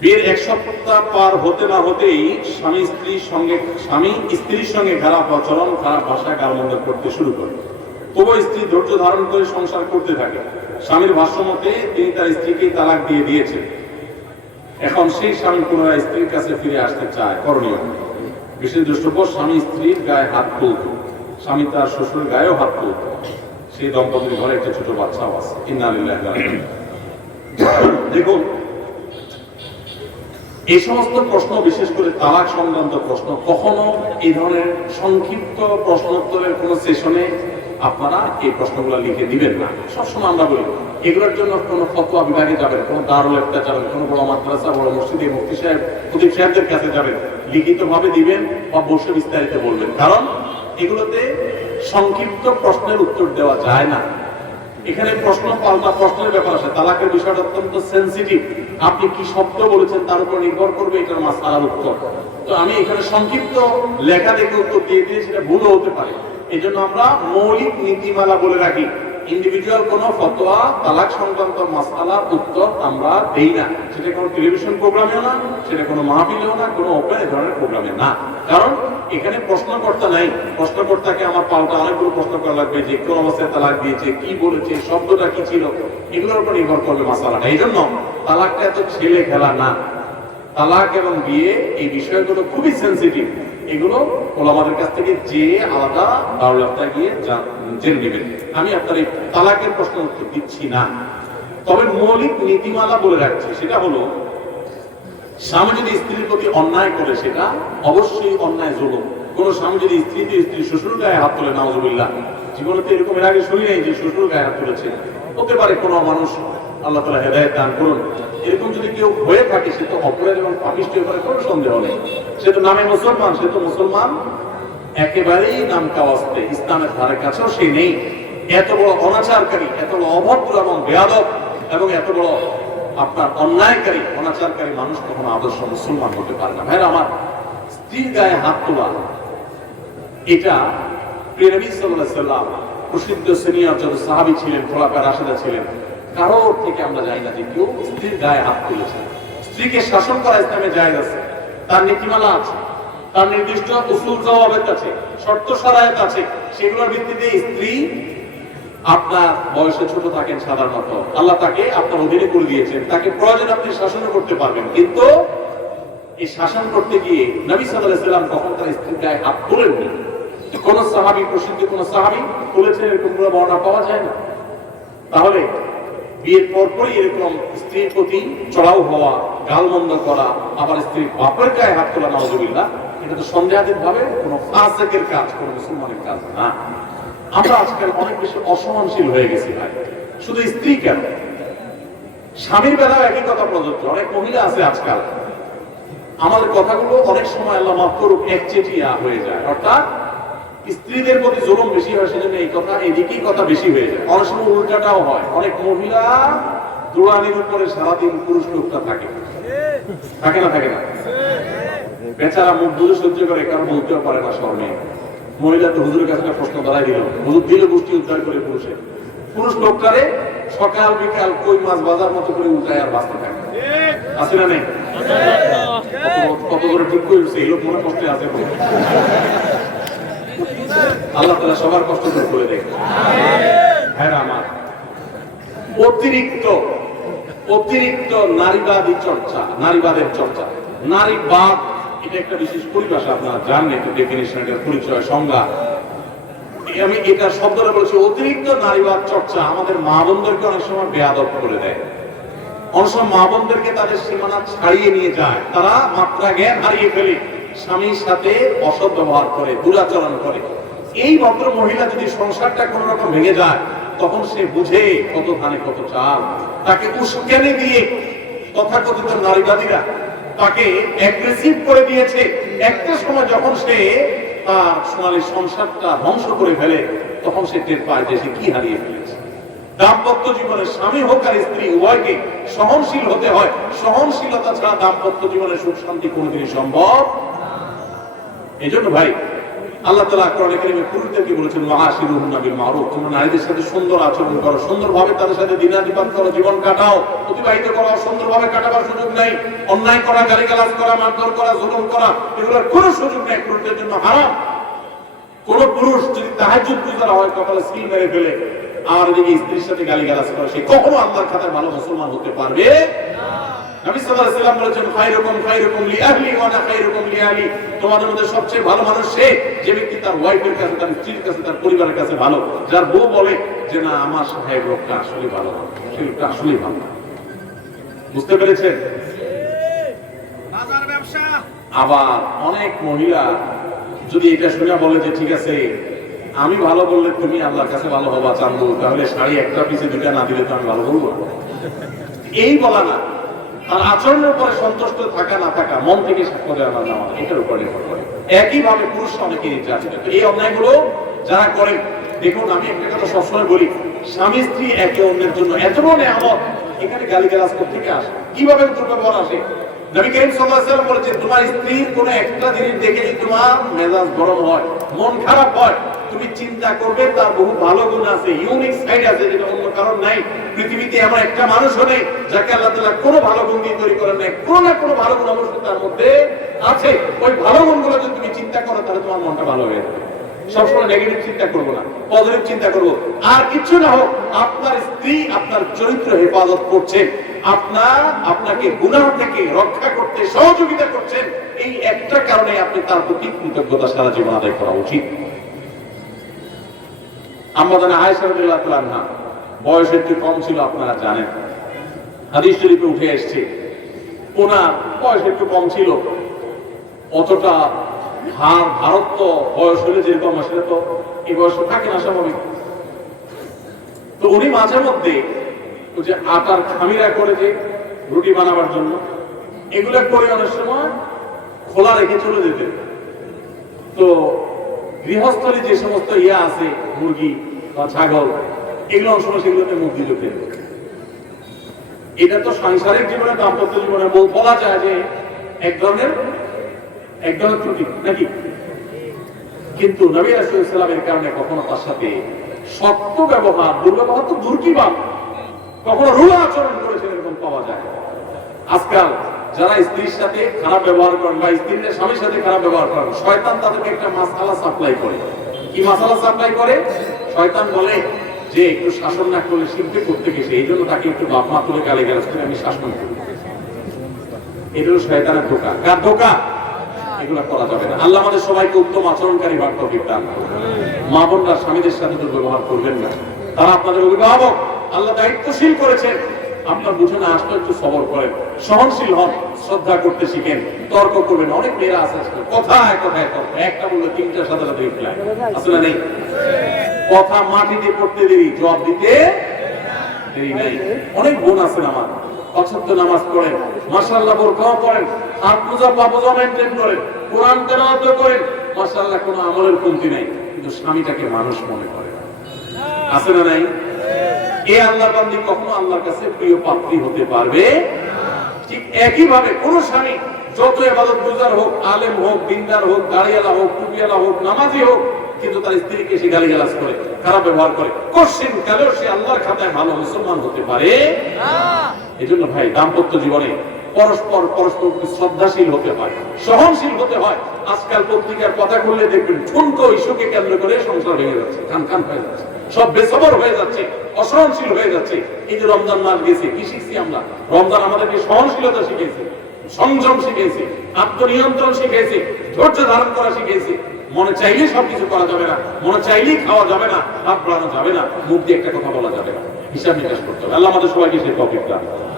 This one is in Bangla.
বিয়ের এক সপ্তাহ পার হতে না হতেই স্বামী স্ত্রীর সঙ্গে স্বামী স্ত্রীর সঙ্গে খারাপ আচরণ খারাপ ভাষা গালমন্দ করতে শুরু করে। তবু স্ত্রী ধৈর্য ধারণ করে সংসার করতে থাকে। স্বামীর ভাষ্য মতে তিনি তার স্ত্রীকে তালাক দিয়ে দিয়েছেন। এখন সেই স্বামী পুনরায় স্ত্রীর কাছে ফিরে আসতে চায় করণীয়। বিশেষ দ্রষ্টব্য, স্বামী স্ত্রীর গায়ে হাত তুলত। স্বামী তার শ্বশুর গায়েও হাত তুলত। সেই দম্পতির ঘরে একটা ছোট বাচ্চাও আছে। ইন্নালিল্লাহ দেখুন এই সমস্ত প্রশ্ন, বিশেষ করে তালাক সংক্রান্ত প্রশ্ন, কখনো এই ধরনের সংক্ষিপ্ত প্রশ্নোত্তরের কোন সেশনে আপনারা এই প্রশ্নগুলো লিখে দিবেন না। সবসময় আমরা বলি, এগুলোর জন্য কোনো ফতোয়া বিভাগে যাবেন, কোনো দারুল একটা যাবেন, কোনো বড় মাদ্রাসা, বড় মসজিদে মুফতি সাহেব প্রদীপ সাহেবদের কাছে যাবেন লিখিত ভাবে দিবেন বা বসে বিস্তারিত বলবেন। কারণ এগুলোতে সংক্ষিপ্ত প্রশ্নের উত্তর দেওয়া যায় না। এখানে প্রশ্ন, পাল্টা প্রশ্নের ব্যাপার আছে। তালাকের বিষয়টা অত্যন্ত সেন্সিটিভ আপনি কি শব্দ বলেছেন তার উপর নির্ভর করবে, এটার মাসালার উত্তর। তো আমি এখানে সংক্ষিপ্ত লেখা দেখে উত্তর দিয়ে দিয়ে সেটা ভুলও হতে পারে। এই আমরা মৌলিক নীতিমালা বলে রাখি। ইন্ডিভিজুয়াল কোনো ফতোয়া তালাক সংক্রান্ত মাসালার উত্তর আমরা দেই না। সেটা কোনো টেলিভিশন প্রোগ্রামেও না, সেটা কোনো মাহফিলেও না, কোনো ওপেন এ ধরনের প্রোগ্রামে না। কারণ এখানে প্রশ্নকর্তা নাই। প্রশ্নকর্তাকে আমার পাল্টা অনেকগুলো প্রশ্ন করা লাগবে, যে কোন অবস্থায় তালাক দিয়েছে, কি বলেছে, শব্দটা কি ছিল? এগুলোর উপর নির্ভর করবে মাসালাটা। এই জন্য তালাকটা এত ছেলে খেলা না। তালাক এবং বিয়ে এই বিষয়গুলো খুবই সেন্সিটিভ এগুলো ওলামাদের কাছ থেকে যে আলাদা দারুলাফতায় গিয়ে জেনে নেবেন। আমি আপনার এই তালাকের প্রশ্ন উত্তর দিচ্ছি না। তবে মৌলিক নীতিমালা বলে রাখছি, সেটা হলো, স্বামী যদি স্ত্রীর প্রতি অন্যায় করে, সেটা অবশ্যই অন্যায় জুলুম। কোন স্বামী যদি স্ত্রী স্ত্রী শ্বশুর গায়ে হাত তোলে, নাউজুবিল্লাহ। জীবনে তো এরকম এর আগে শুনি নাই যে শ্বশুর গায়ে হাত তুলেছে। হতে পারে কোনো মানুষ আল্লাহ তালা হেদায়ত দান করুন। এরকম যদি কেউ হয়ে থাকে, সে তো অপরাধ এবং পাপিষ্ট ব্যাপারে কোনো সন্দেহ নেই। সে তো নামে মুসলমান, সে তো মুসলমান। একেবারেই নাম কাওয়াস্তে ইসলামের ধারে কাছেও সে নেই। এত বড় অনাচারকারী, এত বড় অভদ্র এবং বেয়াদব, এবং এত বড় আপনার অন্যায়কারী, অনাচারকারী মানুষ কখনো আদর্শ মুসলমান হতে পারে না। ভাইরা আমার, স্ত্রীর গায়ে হাত তোলা, এটা প্রেরবী সাল্লাম প্রসিদ্ধ সিনিয়র যত সাহাবি ছিলেন খোলাপা রাশেদা ছিলেন। কারোর থেকে আমরা জানি না যে কেউ স্ত্রীর গায়ে হাত তুলেছে। স্ত্রীকে শাসন করা ইসলামে জায়েজ আছে। তার নীতিমালা আছে। তার নির্দিষ্ট উসুল জবাবের শর্ত সারায়ত আছে সেগুলোর ভিত্তিতে স্ত্রী আপনার বয়সে ছোট থাকেন সাধারণত। আল্লাহ তাকে আপনার অধীনে করে দিয়েছেন। তাকে প্রয়োজন আপনি শাসন করতে পারবেন। কিন্তু এই শাসন করতে গিয়ে নবী সাল্লাম কখন তার স্ত্রীর গায়ে হাত তোলেননি। কোন সাহাবি, প্রসিদ্ধ কোন সাহাবি তুলেছেন এরকম বর্ণনা পাওয়া যায় না? তাহলে বিয়ের পরপরই এরকম স্ত্রীর প্রতি চড়াও হওয়া, গালমন্দ করা, আবার স্ত্রীর বাপের গায়ে হাত তোলা নজরুল্লাহ এটা তো সন্দেহাতীত ভাবে কোনো ফাসেকের কাজ, কোনো মুসলমানের কাজ না। আমরা আজকাল অনেক বেশি অসহনশীল হয়ে গেছি ভাই। শুধু স্ত্রী কেন? স্বামীর বেলাও একই কথা প্রযোজ্য। অনেক মহিলা আছে আজকাল। আমাদের কথাগুলো অনেক সময় আল্লাহ মাফ করুক একচেটিয়া হয়ে যায়। অর্থাৎ স্ত্রীদের প্রতি জুলুম বেশি হয় সেজন্য এই কথা এদিকেই কথা বেশি হয়ে যায়। অনেক সময় উল্টাটাও হয়। অনেক মহিলা দৌড়ানির উপরে সারাদিন পুরুষ লোকটা থাকে। থাকে না থাকে না? বেচারা মুখ বুঝে সহ্য করে কারণ বলতেও পারে না শর্মে মহিলা তো হুজুরের কাছে একটা প্রশ্ন দাঁড়াই দিল। হুজুর দিল গোষ্ঠী উদ্ধার করে পুরুষে। পুরুষ লোকটারে সকাল বিকাল কই মাছ বাজার মতো করে উল্টায় আর বাঁচতে থাকে। আছে না নেই? কত- করে ঠিক করে এই লোক মনে কষ্টে আছে। আল্লাহ তালা সবার কষ্ট দূর করে দেয় হ্যাঁ আমার অতিরিক্ত অতিরিক্ত নারীবাদী চর্চা, নারীবাদের চর্চা। নারীবাদ, এটা একটা বিশেষ পরিভাষা, আপনারা জানেন ডেফিনেশন পরিচয়, সংজ্ঞা। আমি এটা শব্দটা বলছি, অতিরিক্ত নারীবাদ চর্চা আমাদের মা বোনদেরকে অনেক সময় বেয়াদব করে দেয়। অনেক সময় মা বোনদেরকে তাদের সীমানা ছাড়িয়ে নিয়ে যায়। তারা মাত্রা জ্ঞান হারিয়ে ফেলে, স্বামীর সাথে অসৎ ব্যবহার করে, দুরাচরণ করে। এই ভদ্র মহিলা যদি সংসারটা কোন রকম ভেঙে যায়, তখন সে বুঝে কত ধানে কত চাল। তাকে উস্কেনে দিয়ে তথাকথিত নারীবাদীরা তাকে অ্যাগ্রেসিভ করে দিয়েছে। একটা সময় যখন সে তার সোনালী সংসারটা ধ্বংস করে ফেলে, তখন সে টের পায় যে সে কি হারিয়ে ফেলেছে। দাম্পত্য জীবনে স্বামী হোক আর স্ত্রী, উভয়কে সহনশীল হতে হয়। সহনশীলতা ছাড়া দাম্পত্য জীবনে সুখ শান্তি কোনোদিনই সম্ভব এই জন্য ভাই আল্লাহ তালা করে কারিমে পুরুষদেরকে বলেছেন মহাশির বিল মারুফ তোমরা নারীদের সাথে সুন্দর আচরণ করো, সুন্দরভাবে তাদের সাথে দিনাধিপাত করো, জীবন কাটাও, অতিবাহিত করো সুন্দরভাবে কাটাবার সুযোগ নেই, অন্যায় করা গালি গালাজ করা, মারধর করা, জুলুম করা, এগুলোর কোনো সুযোগ নেই, পুরুষদের জন্য হারাম। কোন পুরুষ যদি তাহাজুদ পূজা হয় কপালে সিল মেরে ফেলে। আর স্ত্রীর সাথে গালিগালাজ করে সে কখনো আল্লাহর খাতায় ভালো মুসলমান হতে পারবে নবী সাল্লাল্লাহু আলাইহি বলেছেন খায়রুকুম খায়রুকুম লি আহলি ওয়া আনা খায়রুকুম লি আহলি তোমাদের মধ্যে সবচেয়ে ভালো মানুষ সে যে ব্যক্তি তার ওয়াইফের কাছে তার স্ত্রীর কাছে তার পরিবারের কাছে ভালো। যার বউ বলে যে না আমার সাহেব লোকটা আসলে ভালো সে লোকটা আসলেই ভালো বুঝতে পেরেছেন? বাজার ব্যবসা। আবার অনেক মহিলা যদি এটা শুনে বলে যে ঠিক আছে আমি ভালো বললে তুমি আল্লাহর কাছে ভালো হবা চান্দু তাহলে শাড়ি একটা পিছে দুটা না দিলে তো আমি ভালো বলব এই বলা না। তার আচরণের উপরে সন্তুষ্ট থাকা না থাকা, মন থেকে সাক্ষ্য দেওয়া না দেওয়া, এটার উপর নির্ভর করে। একইভাবে পুরুষ অনেকে নির্যাতিত এই অন্যায়গুলো যারা করেন দেখুন, আমি একটা কথা সবসময় বলি, স্বামী স্ত্রী একে অন্যের জন্য এত বড় নেয়ামত, এখানে গালিগালাজ থেকে আসে? কীভাবে দুর্ব্যবহার আসে? নবী করিম সাল্লাল্লাহু বলেছেন, তোমার স্ত্রীর কোনো একটা জিনিস দেখে যদি তোমার মেজাজ গরম হয়, মন খারাপ হয় তুমি চিন্তা করবে, তার বহু ভালো গুণ আছে ইউনিক সাইড আছে, যেটা অন্য কারণ নাই। পৃথিবীতে এমন একটা মানুষও নেই, যাকে আল্লাহ তাআলা কোনো ভালো গুণ দিয়ে তৈরি করেন নাই, কোনো না কোনো ভালো গুণ অবশ্যই তার মধ্যে আছে। ওই ভালো গুণগুলো যদি তুমি চিন্তা করো, তাহলে তোমার মনটা ভালো হয়ে যাবে। সবসময় নেগেটিভ চিন্তা করব না পজিটিভ চিন্তা করব। আর কিছু না হোক, আপনার স্ত্রী আপনার চরিত্র হেফাজত করছেন আপনার, আপনাকে গুনাহ থেকে রক্ষা করতে সহযোগিতা করছেন, এই একটা কারণে আপনি তার প্রতি কৃতজ্ঞতা সারা জীবন আদায় করা উচিত। আমাদের আয়েশা রাদিয়াল্লাহু তাআলা আনহা। বয়স একটু কম ছিল, আপনারা জানেন। হাদিস শরীফে উঠে এসেছে, ওনার বয়স একটু কম ছিল। অতটা হার ভারত তো বয়স হলে যেরকম আসলে তো, এই বয়স থাকে না স্বাভাবিক। তো উনি মাঝে মধ্যে যে আটার খামিরা করে যে রুটি বানাবার জন্য, এগুলা করে অনেক সময় খোলা রেখে চলে যেতেন। তো গৃহস্থলী যে সমস্ত ইয়া আছে, মুরগি বা ছাগল, এগুলো সময় সেগুলোতে মুখ দিতে এটা তো সাংসারিক জীবনে, দাম্পত্য জীবনে বলা যায় যে এক ধরনের এক ধরনের ত্রুটি, নাকি? কিন্তু নবী রাসূলুল্লাহের কারণে কখনো তার সাথে শক্ত ব্যবহার, দুর্ব্যবহার তো দূর কি বাদ কখনো রুড় আচরণ করেছেন এরকম পাওয়া যায়। আজকাল যারা স্ত্রীর সাথে খারাপ ব্যবহার করেন বা স্ত্রীর স্বামীর সাথে খারাপ ব্যবহার করেন, শয়তান তাদেরকে একটা মাসালা সাপ্লাই করে। কি মাসালা সাপ্লাই করে? শয়তান বলে যে, একটু শাসন না করলে শিখতে করতে গেছে এই জন্য তাকে একটু বাপ মা তুলে গালে করে আমি শাসন করি। শয়তানের ধোকা। কার ধোকা? এগুলো করা যাবে না। আল্লাহ আমাদের সবাইকে উত্তম আচরণকারী হওয়ার তৌফিক মা বোনরা স্বামীদের সাথে দুর্ব্যবহার করবেন না। তারা আপনাদের অভিভাবক। আল্লাহ দায়িত্বশীল করেছেন। আপনার বুঝে আসলে একটু সবর করেন। সহনশীল হন, শ্রদ্ধা করতে শিখেন, তর্ক করবেন। অনেক মেয়েরা আছে আজকাল। কথায় কথায়। তর্ক একটা বললে, তিনটা সাথে সাথে আসলে নেই। কথা মাটিতে পড়তে দেরি, জবাব দিতে দেরি নাই। অনেক বোন আছেন আমার। অছত্য নামাজ পড়েন, মাশাআল্লাহ বোরকাও পড়েন হাত পূজা মেনটেন করেন, কোরআন তেলাওয়াত করেন। মাশাআল্লাহ কোনো আমলের কমতি নাই। কিন্তু স্বামীটাকে মানুষ মনে করে। আছে না নাই? এ আল্লাহ বান্দি কখনো আল্লাহর কাছে প্রিয় পাত্রী হতে পারবে ঠিক একই ভাবে কোন স্বামী যত এবাদত গুজার হোক আলেম হোক দিনদার হোক দাঁড়িয়ালা হোক টুপিয়ালা হোক নামাজি হোক কিন্তু তার স্ত্রীকে সে গালি গালাজ করে খারাপ ব্যবহার করে। কোশ্চিন কালেও সে আল্লাহর খাতায় ভালো মুসলমান হতে পারে? এই জন্য ভাই দাম্পত্য জীবনে পরস্পর পরস্পর শ্রদ্ধাশীল হতে হয়, সহনশীল হতে হয়? আজকাল পত্রিকার কথা খুললে দেখবেন ঠুনকো ইস্যুকে কেন্দ্র করে সংসার ভেঙে যাচ্ছে, খান খান হয়ে যাচ্ছে। সব বেসবর হয়ে যাচ্ছে, অসহনশীল হয়ে যাচ্ছে। এই যে রমজান মাস গেছে, কি শিখছি আমরা? রমজান আমাদেরকে সহনশীলতা শিখেছে সংযম শিখেছে আত্মনিয়ন্ত্রণ শিখেছে ধৈর্য ধারণ করা শিখেছে মনে চাইলেই সবকিছু করা যাবে না, মনে চাইলেই খাওয়া যাবে না, হাত বাড়ানো যাবে না, মুখ দিয়ে একটা কথা বলা যাবে না। হিসাব নিকাশ করতে হবে। আল্লাহ আমাদের সবাইকে সেই টপিক দান করুন।